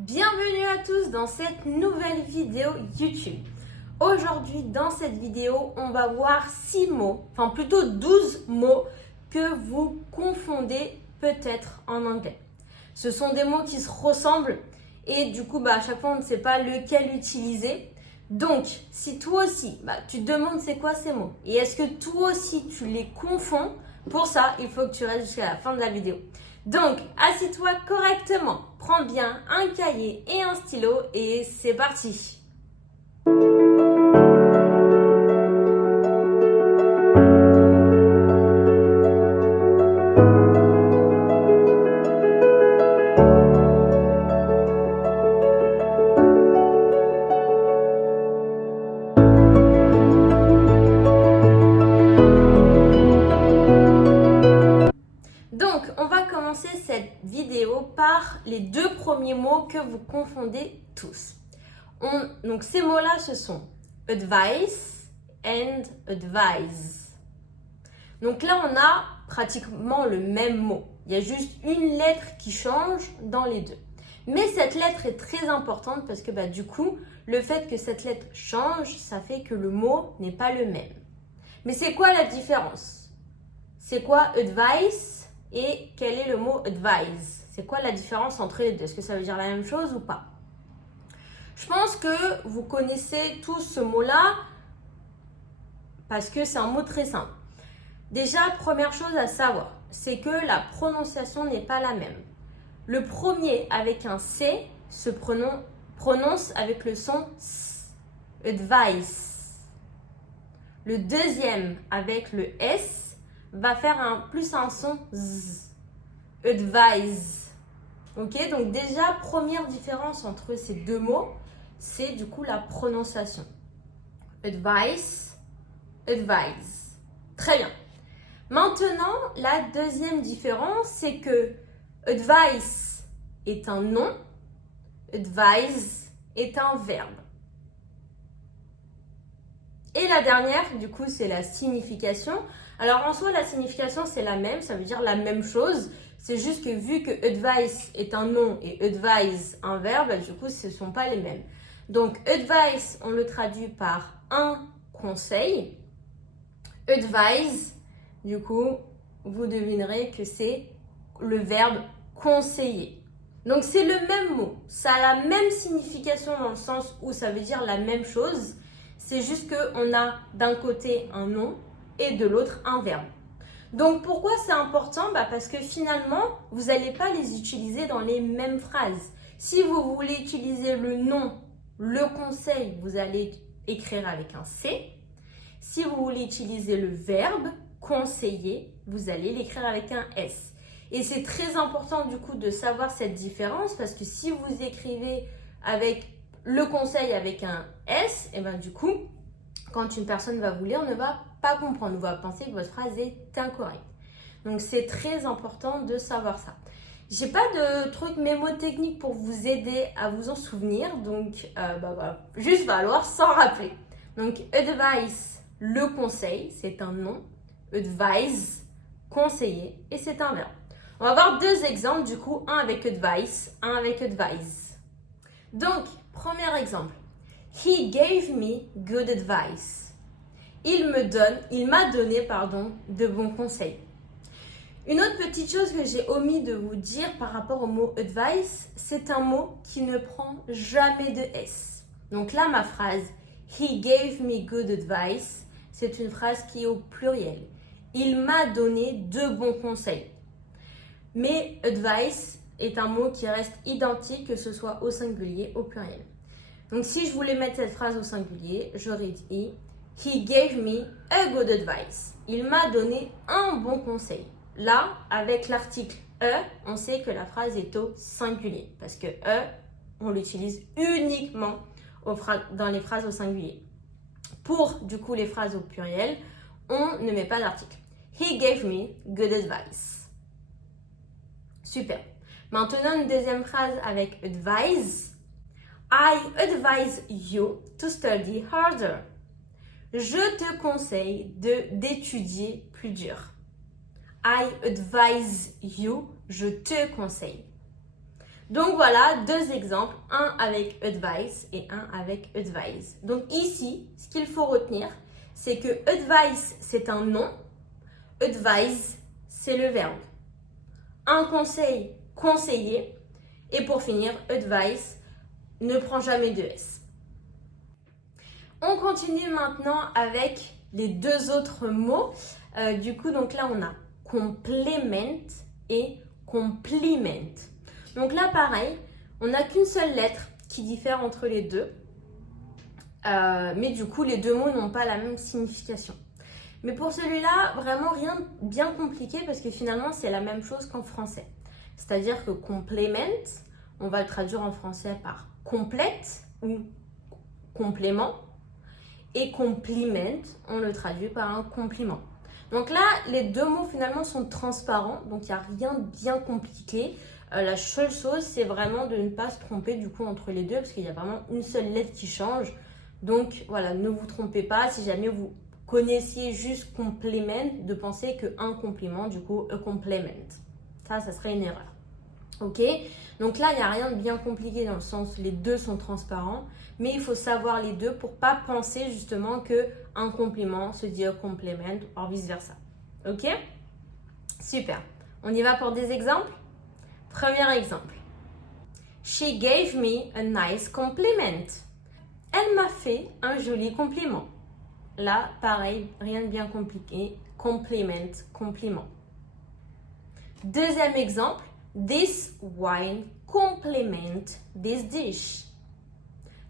Bienvenue à tous dans cette nouvelle vidéo YouTube. Aujourd'hui, dans cette vidéo, on va voir 6 mots, enfin plutôt 12 mots que vous confondez peut-être en anglais. Ce sont des mots qui se ressemblent et du coup, à chaque fois, on ne sait pas lequel utiliser. Donc, si toi aussi, tu te demandes c'est quoi ces mots et est-ce que toi aussi tu les confonds, pour ça, il faut que tu restes jusqu'à la fin de la vidéo. Donc, assis-toi correctement, prends bien un cahier et un stylo et c'est parti. Donc, on va commencer cette vidéo par les deux premiers mots que vous confondez tous. Donc, ces mots-là, ce sont advice and advise. Donc là, on a pratiquement le même mot. Il y a juste une lettre qui change dans les deux. Mais cette lettre est très importante parce que du coup, le fait que cette lettre change, ça fait que le mot n'est pas le même. Mais c'est quoi la différence? C'est quoi advice? Et quel est le mot advise? C'est quoi la différence entre les deux? Est-ce que ça veut dire la même chose ou pas? Je pense que vous connaissez tous ce mot-là parce que c'est un mot très simple. Déjà, première chose à savoir, c'est que la prononciation n'est pas la même. Le premier avec un C se prononce avec le son S, advice. Le deuxième avec le S va faire plus un son Z, advise. Ok, donc déjà, première différence entre ces deux mots, c'est du coup la prononciation. Advice, advise. Très bien. Maintenant, la deuxième différence, c'est que advice est un nom, advise est un verbe. Et la dernière, du coup, c'est la signification. Alors, en soi, la signification, c'est la même, ça veut dire la même chose. C'est juste que vu que advice est un nom et advise un verbe, du coup, ce ne sont pas les mêmes. Donc, advice, on le traduit par un conseil. Advise, du coup, vous devinerez que c'est le verbe conseiller. Donc, c'est le même mot. Ça a la même signification dans le sens où ça veut dire la même chose. C'est juste qu'on a d'un côté un nom et de l'autre un verbe. Donc, pourquoi c'est important? Parce que finalement, vous n'allez pas les utiliser dans les mêmes phrases. Si vous voulez utiliser le nom, le conseil, vous allez écrire avec un C. Si vous voulez utiliser le verbe conseiller, vous allez l'écrire avec un S. Et c'est très important du coup de savoir cette différence parce que si vous écrivez avec le conseil avec un S, et du coup, quand une personne va vous lire, ne va pas comprendre, va penser que votre phrase est incorrecte. Donc, c'est très important de savoir ça. J'ai pas de truc mémotechnique pour vous aider à vous en souvenir, donc voilà, juste falloir s'en rappeler. Donc, advice, le conseil, c'est un nom. Advise, conseiller, et c'est un verbe. On va voir deux exemples, du coup, un avec advice, un avec advise. Donc, premier exemple. He gave me good advice. Il m'a donné, de bons conseils. Une autre petite chose que j'ai omis de vous dire par rapport au mot advice, c'est un mot qui ne prend jamais de S. Donc là, ma phrase He gave me good advice, c'est une phrase qui est au pluriel. Il m'a donné de bons conseils. Mais advice est un mot qui reste identique, que ce soit au singulier ou au pluriel. Donc, si je voulais mettre cette phrase au singulier, j'aurais dit He gave me a good advice. Il m'a donné un bon conseil. Là, avec l'article a, on sait que la phrase est au singulier parce que a, on l'utilise uniquement dans les phrases au singulier. Pour, du coup, les phrases au pluriel, on ne met pas d'article. He gave me good advice. Super. Maintenant, une deuxième phrase avec advise. I advise you to study harder. Je te conseille d'étudier plus dur. I advise you, je te conseille. Donc voilà, deux exemples, un avec advice et un avec advise. Donc ici, ce qu'il faut retenir, c'est que advice, c'est un nom, advise, c'est le verbe. Un conseil, conseiller, et pour finir, advice ne prend jamais de S. On continue maintenant avec les deux autres mots. Du coup, donc là, on a complement et compliment. Donc là, pareil, on n'a qu'une seule lettre qui diffère entre les deux. Mais du coup, les deux mots n'ont pas la même signification. Mais pour celui-là, vraiment rien de bien compliqué parce que finalement, c'est la même chose qu'en français. C'est-à-dire que complement, on va le traduire en français par complète ou complément. Et compliment, on le traduit par un compliment. Donc là, les deux mots finalement sont transparents, donc il n'y a rien de bien compliqué. La seule chose, c'est vraiment de ne pas se tromper du coup entre les deux, parce qu'il y a vraiment une seule lettre qui change. Donc voilà, ne vous trompez pas, si jamais vous connaissiez juste complement, de penser qu'un compliment, du coup, a compliment. Ça serait une erreur. Ok, donc là, il n'y a rien de bien compliqué dans le sens les deux sont transparents, mais il faut savoir les deux pour pas penser justement que un compliment se dit a compliment ou vice versa. Ok, super. On y va pour des exemples. Premier exemple. She gave me a nice compliment. Elle m'a fait un joli compliment. Là, pareil, rien de bien compliqué. Compliment, compliment. Deuxième exemple. This wine complement this dish.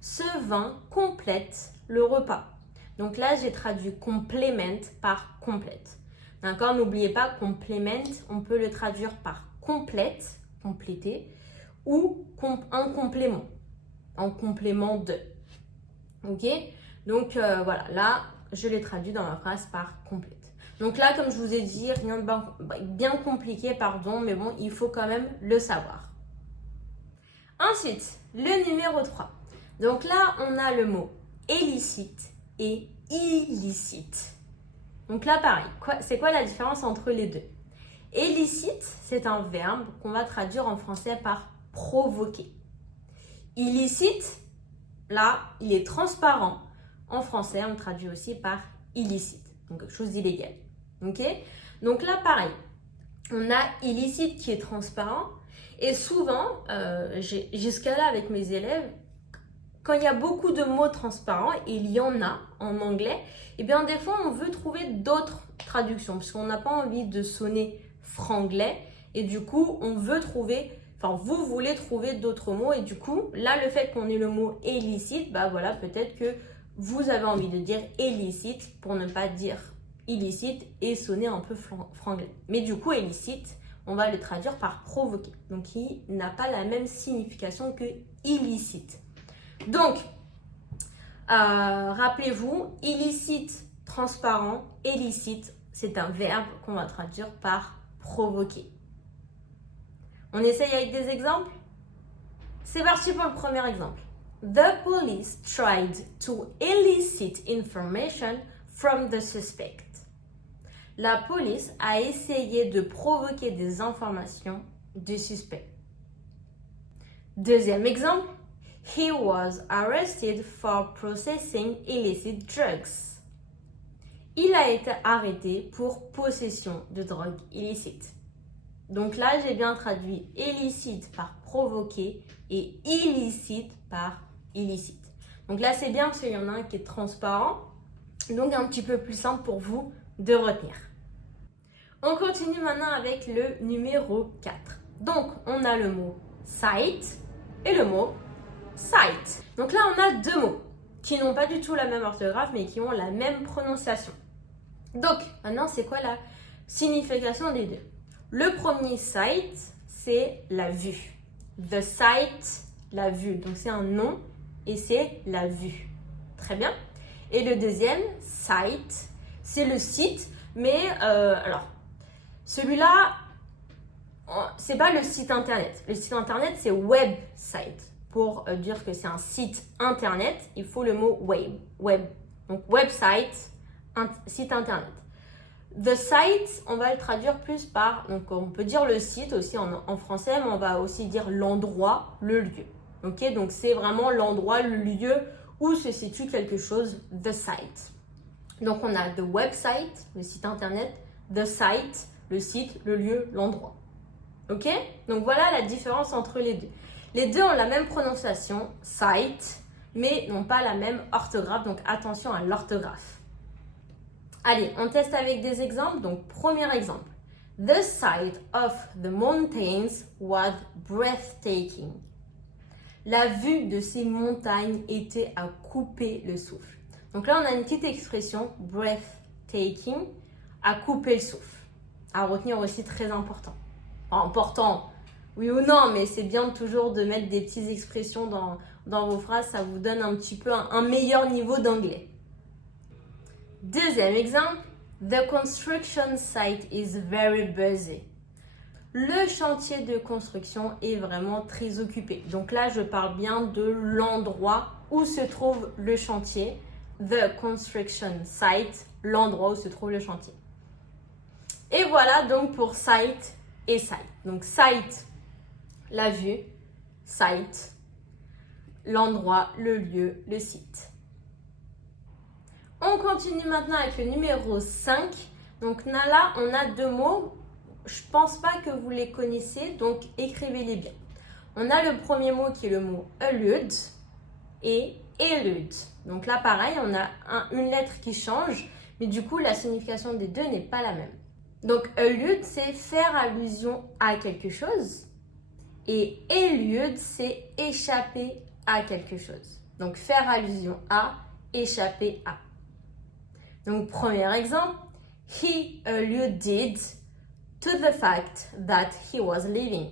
Ce vin complète le repas. Donc là, j'ai traduit complement par complète. D'accord? N'oubliez pas, complement, on peut le traduire par complète, compléter, ou un complément, en complément de. Ok? Donc voilà, là, je l'ai traduit dans ma phrase par complète. Donc là, comme je vous ai dit, rien de bien compliqué, pardon, mais bon, il faut quand même le savoir. Ensuite, le numéro 3. Donc là, on a le mot illicite et illicite. Donc là, pareil, c'est quoi la différence entre les deux? Illicite, c'est un verbe qu'on va traduire en français par provoquer. Illicite, là, il est transparent. En français, on traduit aussi par illicite, donc quelque chose d'illégal. Ok? Donc là, pareil, on a illicite qui est transparent. Et souvent, jusqu'à là avec mes élèves, quand il y a beaucoup de mots transparents, et il y en a en anglais, et bien des fois, on veut trouver d'autres traductions parce qu'on n'a pas envie de sonner franglais. Et du coup, on veut trouver, enfin, vous voulez trouver d'autres mots. Et du coup, là, le fait qu'on ait le mot illicite, bah voilà, peut-être que vous avez envie de dire illicite pour ne pas dire illicite et sonner un peu franglais. Mais du coup, illicite, on va le traduire par provoquer. Donc, il n'a pas la même signification que illicite. Donc, rappelez-vous, illicite, transparent, illicite, c'est un verbe qu'on va traduire par provoquer. On essaye avec des exemples? C'est parti pour le premier exemple. The police tried to elicit information from the suspect. La police a essayé de provoquer des informations du suspect. Deuxième exemple. He was arrested for processing illicit drugs. Il a été arrêté pour possession de drogue illicite. Donc là, j'ai bien traduit illicite par provoquer et illicite par illicite. Donc là, c'est bien parce qu'il y en a un qui est transparent, donc un petit peu plus simple pour vous de retenir. On continue maintenant avec le numéro 4. Donc, on a le mot sight et le mot sight. Donc là, on a deux mots qui n'ont pas du tout la même orthographe, mais qui ont la même prononciation. Donc, maintenant, c'est quoi la signification des deux? Le premier sight, c'est la vue. The sight, la vue. Donc, c'est un nom et c'est la vue. Très bien. Et le deuxième, site, c'est le site, mais alors, celui-là, c'est pas le site internet. Le site internet, c'est website. Pour dire que c'est un site internet, il faut le mot web. Donc, website, site internet. The site, on va le traduire plus par, donc on peut dire le site aussi en français, mais on va aussi dire l'endroit, le lieu. Ok, donc c'est vraiment l'endroit, le lieu où se situe quelque chose, the site. Donc on a the website, le site internet, the site, le site, le lieu, l'endroit. Ok, donc voilà la différence entre les deux. Les deux ont la même prononciation, site, mais n'ont pas la même orthographe, donc attention à l'orthographe. Allez, on teste avec des exemples. Donc, premier exemple. The sight of the mountains was breathtaking. La vue de ces montagnes était à couper le souffle. Donc là, on a une petite expression, breathtaking, à couper le souffle. À retenir aussi, très important. Enfin, important, oui ou non, mais c'est bien toujours de mettre des petites expressions dans vos phrases. Ça vous donne un petit peu un meilleur niveau d'anglais. Deuxième exemple, the construction site is very busy. Le chantier de construction est vraiment très occupé. Donc là, je parle bien de l'endroit où se trouve le chantier. The construction site, l'endroit où se trouve le chantier. Et voilà donc pour site et site. Donc site, la vue, site, l'endroit, le lieu, le site. On continue maintenant avec le numéro 5. Donc là, on a deux mots. Je ne pense pas que vous les connaissez, donc écrivez-les bien. On a le premier mot qui est le mot allude et elude. Donc là, pareil, on a une lettre qui change, mais du coup, la signification des deux n'est pas la même. Donc allude, c'est faire allusion à quelque chose. Et elude, c'est échapper à quelque chose. Donc faire allusion à, échapper à. Donc, premier exemple, he alluded to the fact that he was leaving.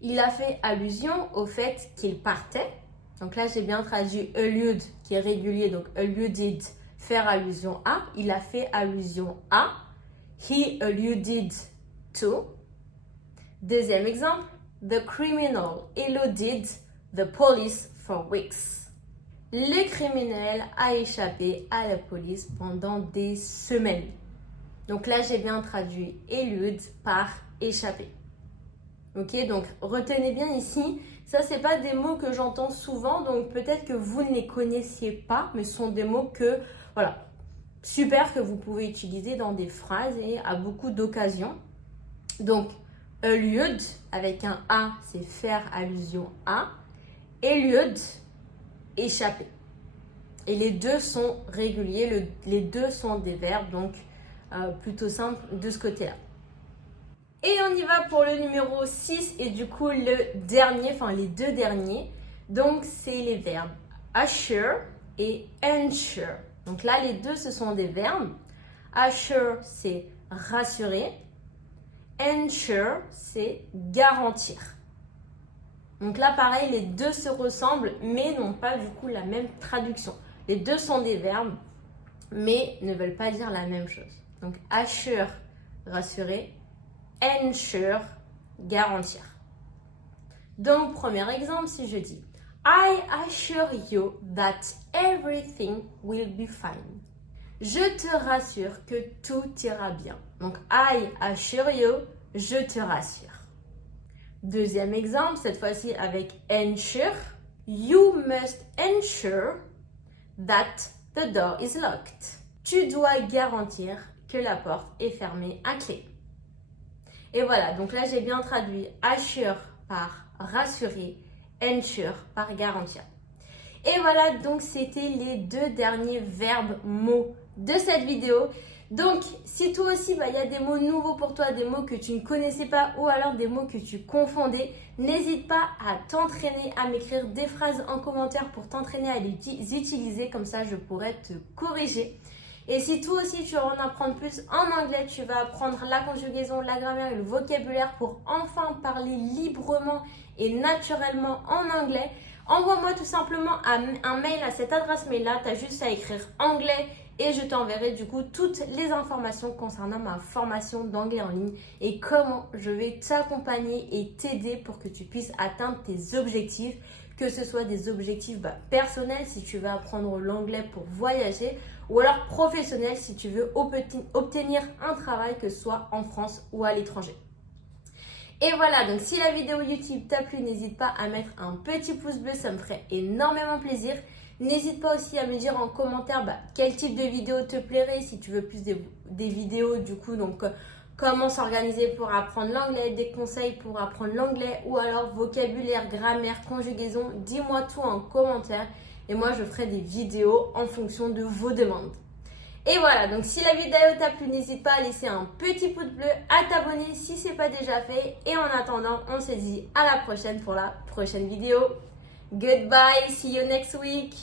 Il a fait allusion au fait qu'il partait. Donc là, j'ai bien traduit allude qui est régulier, donc alluded, faire allusion à. Il a fait allusion à. He alluded to. Deuxième exemple, the criminal eluded the police for weeks. Le criminel a échappé à la police pendant des semaines. Donc là, j'ai bien traduit elude par échapper. Ok, donc retenez bien ici, ça c'est pas des mots que j'entends souvent, donc peut-être que vous ne les connaissiez pas, mais ce sont des mots que, voilà, super que vous pouvez utiliser dans des phrases et à beaucoup d'occasions. Donc, elude, avec un A, c'est faire allusion à. Elude, échapper. Et les deux sont réguliers, les deux sont des verbes, donc plutôt simple de ce côté-là. Et on y va pour le numéro 6 et du coup le dernier, enfin les deux derniers. Donc c'est les verbes assure et ensure. Donc là les deux ce sont des verbes. Assure c'est rassurer. Ensure c'est garantir. Donc là, pareil, les deux se ressemblent, mais n'ont pas du coup la même traduction. Les deux sont des verbes, mais ne veulent pas dire la même chose. Donc, assure, rassurer, ensure, garantir. Donc, premier exemple, si je dis I assure you that everything will be fine. Je te rassure que tout ira bien. Donc, I assure you, je te rassure. Deuxième exemple, cette fois-ci avec ensure. You must ensure that the door is locked. Tu dois garantir que la porte est fermée à clé. Et voilà, donc là j'ai bien traduit assure par rassurer, ensure par garantir. Et voilà, donc c'était les deux derniers verbes mots de cette vidéo. Donc, si toi aussi, il y a des mots nouveaux pour toi, des mots que tu ne connaissais pas ou alors des mots que tu confondais, n'hésite pas à t'entraîner, à m'écrire des phrases en commentaire pour t'entraîner à les utiliser. Comme ça, je pourrais te corriger. Et si toi aussi, tu veux en apprendre plus en anglais, tu vas apprendre la conjugaison, la grammaire et le vocabulaire pour enfin parler librement et naturellement en anglais, envoie-moi tout simplement un mail à cette adresse mail-là. Tu as juste à écrire anglais et je t'enverrai du coup toutes les informations concernant ma formation d'anglais en ligne et comment je vais t'accompagner et t'aider pour que tu puisses atteindre tes objectifs, que ce soit des objectifs personnels si tu veux apprendre l'anglais pour voyager ou alors professionnels si tu veux obtenir un travail que ce soit en France ou à l'étranger. Et voilà, donc si la vidéo YouTube t'a plu, n'hésite pas à mettre un petit pouce bleu, ça me ferait énormément plaisir. N'hésite pas aussi à me dire en commentaire quel type de vidéo te plairait, si tu veux plus des vidéos du coup, donc comment s'organiser pour apprendre l'anglais, des conseils pour apprendre l'anglais ou alors vocabulaire, grammaire, conjugaison. Dis-moi tout en commentaire et moi je ferai des vidéos en fonction de vos demandes. Et voilà, donc si la vidéo t'a plu, n'hésite pas à laisser un petit pouce bleu, à t'abonner si ce n'est pas déjà fait. Et en attendant, on se dit à la prochaine pour la prochaine vidéo. Goodbye, see you next week.